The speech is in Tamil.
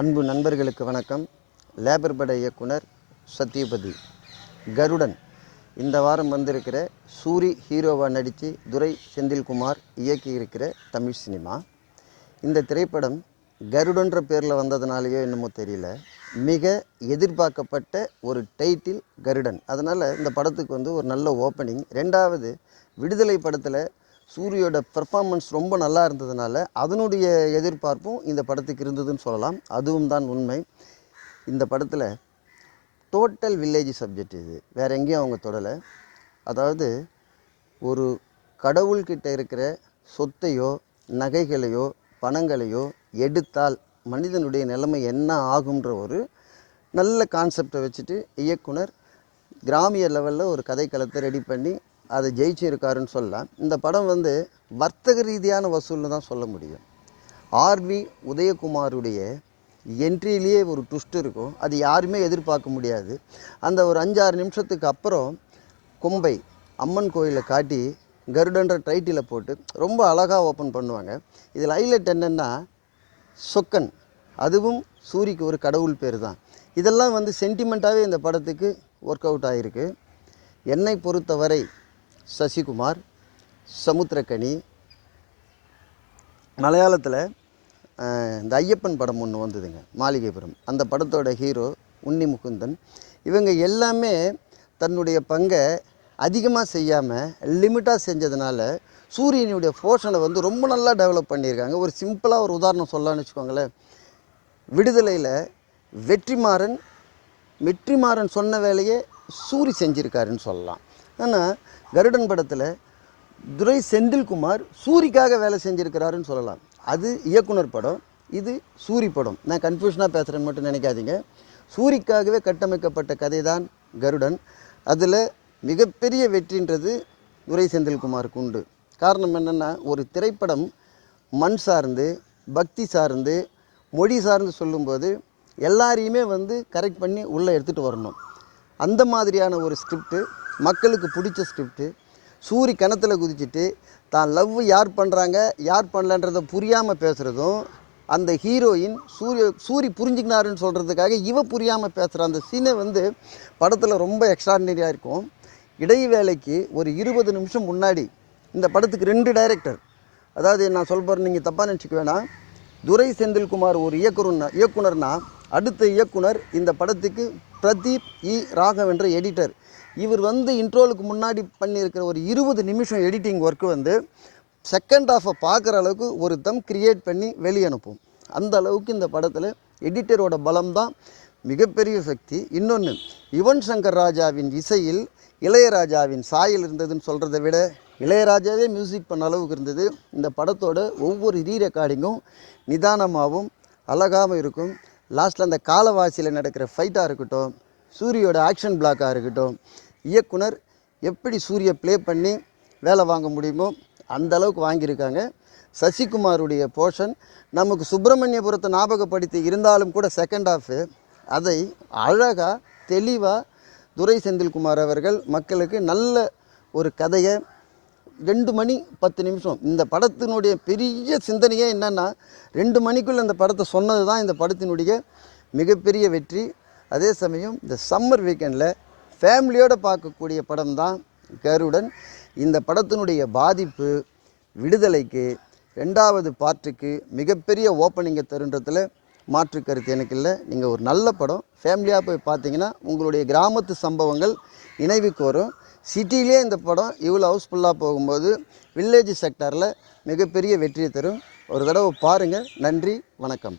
அன்பு நண்பர்களுக்கு வணக்கம். லேபர் பட இயக்குனர் சத்யபதி. கருடன் இந்த வாரம் வந்திருக்கிற சூரி ஹீரோவாக நடித்து துரை செந்தில்குமார் இயக்கியிருக்கிற தமிழ் சினிமா. இந்த திரைப்படம் கருடன்ற பேரில் வந்ததுனாலேயோ என்னமோ தெரியல, மிக எதிர்பார்க்கப்பட்ட ஒரு டைட்டில் கருடன். அதனால் இந்த படத்துக்கு ஒரு நல்ல ஓப்பனிங். ரெண்டாவது, விடுதலை படத்தில் சூரியோட பெர்ஃபார்மன்ஸ் ரொம்ப நல்லா இருந்ததுனால அதனுடைய எதிர்பார்ப்பும் இந்த படத்துக்கு இருந்ததுன்னு சொல்லலாம். அதுவும் தான் உண்மை. இந்த படத்தில் டோட்டல் வில்லேஜ் சப்ஜெக்ட், இது வேறு எங்கேயும் அவங்க தொடலை. அதாவது ஒரு கடவுள்கிட்ட இருக்கிற சொத்தையோ நகைகளையோ பணங்களையோ எடுத்தால் மனிதனுடைய நிலைமை என்ன ஆகுன்ற ஒரு நல்ல கான்செப்டை வச்சுட்டு இயக்குனர் கிராமிய லெவலில் ஒரு கதைக்களத்தை ரெடி பண்ணி அதை ஜெயிச்சிருக்காருன்னு சொல்லலாம். இந்த படம் வர்த்தக ரீதியான வசூல்னு தான் சொல்ல முடியும். ஆர்வி உதயகுமாருடைய என்ட்ரியிலேயே ஒரு ட்விஸ்ட் இருக்கும், அது யாருமே எதிர்பார்க்க முடியாது. அந்த ஒரு 5-6 நிமிஷத்துக்கு அப்புறம் கொம்பை அம்மன் கோயிலை காட்டி கருடன்ற டைட்டிலை போட்டு ரொம்ப அழகாக ஓப்பன் பண்ணுவாங்க. இதில் ஹைலைட் என்னென்னா சொக்கன், அதுவும் சூரிக்கு ஒரு கடவுள் பேர் தான். இதெல்லாம் சென்டிமெண்ட்டாகவே இந்த படத்துக்கு ஒர்க் அவுட் ஆகிருக்கு. என்னை பொறுத்தவரை சசிகுமார், சமுத்திரக்கனி, மலையாளத்தில் இந்த ஐயப்பன் படம் ஒன்று வந்ததுங்க, மாளிகைபுரம், அந்த படத்தோட ஹீரோ உன்னி முகுந்தன். இவங்க எல்லாமே தன்னுடைய பங்கை அதிகமாக செய்யாமல் லிமிட்டாக செஞ்சதுனால சூரியனுடைய போர்ஷனை ரொம்ப நல்லா டெவலப் பண்ணியிருக்காங்க. ஒரு சிம்பிளாக ஒரு உதாரணம் சொல்லலான்னு வச்சுக்கோங்களேன். விடுதலையில் வெற்றிமாறன் சொன்ன வேலையே சூரி செஞ்சுருக்காருன்னு சொல்லலாம். ஆனால் கருடன் படத்தில் துரை செந்தில்குமார் சூரிக்காக வேலை செஞ்சுருக்கிறாருன்னு சொல்லலாம். அது இயக்குனர் படம், இது சூரி படம். நான் கன்ஃபியூஷனாக பேசுகிறேன்னு மட்டும் நினைக்காதீங்க. சூரிக்காகவே கட்டமைக்கப்பட்ட கதை தான் கருடன். அதில் மிகப்பெரிய வெற்றின்றது துரை செந்தில்குமாருக்கு உண்டு. காரணம் என்னென்னா, ஒரு திரைப்படம் மண் சார்ந்து பக்தி சார்ந்து மொழி சார்ந்து சொல்லும்போது எல்லாரையுமே கரெக்ட் பண்ணி உள்ளே எடுத்துகிட்டு வரணும். அந்த மாதிரியான ஒரு ஸ்கிரிப்டு, மக்களுக்கு பிடிச்ச ஸ்கிரிப்டு. சூரி கணத்தில் குதிச்சுட்டு தான் லவ் யார் பண்ணுறாங்க யார் பண்ணலன்றதை புரியாமல் பேசுகிறதும், அந்த ஹீரோயின் சூரி புரிஞ்சுக்கினாருன்னு சொல்கிறதுக்காக இவ புரியாமல் பேசுகிற அந்த சீனை படத்தில் ரொம்ப எக்ஸ்ட்ராடினரியாக இருக்கும். இடைவேளைக்கு ஒரு 20 நிமிஷம் முன்னாடி இந்த படத்துக்கு 2 டைரக்டர், அதாவது நான் சொல்கிறேன், நீங்கள் தப்பாக நினச்சிக்க வேணாம். துரை செந்தில்குமார் ஒரு இயக்குனர்னா, அடுத்த இயக்குனர் இந்த படத்துக்கு பிரதீப் இ ராகவென்ற எடிட்டர். இவர் இன்ட்ரோலுக்கு முன்னாடி பண்ணியிருக்கிற ஒரு 20 நிமிஷம் எடிட்டிங் ஒர்க்கு செகண்ட் ஹாஃபை பார்க்குற அளவுக்கு ஒரு தம் கிரியேட் பண்ணி வெளியே அனுப்பும். அந்த அளவுக்கு இந்த படத்தில் எடிட்டரோட பலம் தான் மிகப்பெரிய சக்தி. இன்னொன்று, யுவன் சங்கர் ராஜாவின் இசையில் இளையராஜாவின் சாயல் இருந்ததுன்னு சொல்கிறத விட இளையராஜாவே மியூசிக் பண்ண அளவுக்கு இருந்தது. இந்த படத்தோட ஒவ்வொரு ரீ ரெக்கார்டிங்கும் நிதானமாகவும் அழகாகவும் இருக்கும். லாஸ்ட்டில் அந்த காலவாசியில் நடக்கிற ஃபைட்டாக இருக்கட்டும், சூரியோட ஆக்ஷன் பிளாக்காக இருக்கட்டும், இயக்குனர் எப்படி சூரியை ப்ளே பண்ணி வேலை வாங்க முடியுமோ அந்த அளவுக்கு வாங்கியிருக்காங்க. சசிகுமாருடைய போர்ஷன் நமக்கு சுப்பிரமணியபுரத்தை ஞாபகப்படுத்தி இருந்தாலும் கூட செகண்ட் ஹாஃபு அதை அழகாக தெளிவாக துரை செந்தில்குமார் அவர்கள் மக்களுக்கு நல்ல ஒரு கதையை 2 மணி 10 நிமிஷம். இந்த படத்தினுடைய பெரிய சிந்தனையே என்னென்னா, 2 மணிக்குள்ளே இந்த படத்தை சொன்னது தான் இந்த படத்தினுடைய மிகப்பெரிய வெற்றி. அதே சமயம் இந்த சம்மர் வீக்கெண்டில் ஃபேமிலியோடு பார்க்கக்கூடிய படம் தான் கருடன். இந்த படத்தினுடைய பாதிப்பு விடுதலைக்கு 2வது பார்ட்டுக்கு மிகப்பெரிய ஓப்பனிங்கை தருன்றதில் மாற்று கருத்து எனக்கு இல்லை. நீங்கள் ஒரு நல்ல படம் ஃபேமிலியாக போய் பார்த்தீங்கன்னா உங்களுடைய கிராமத்து சம்பவங்கள் நினைவுக்கு வரும். சிட்டிலே இந்த படம் இவ்வளோ ஹவுஸ்ஃபுல்லாக போகும்போது வில்லேஜ் செக்டாரில் மிகப்பெரிய வெற்றியை தரும். ஒரு தடவை பாருங்கள். நன்றி, வணக்கம்.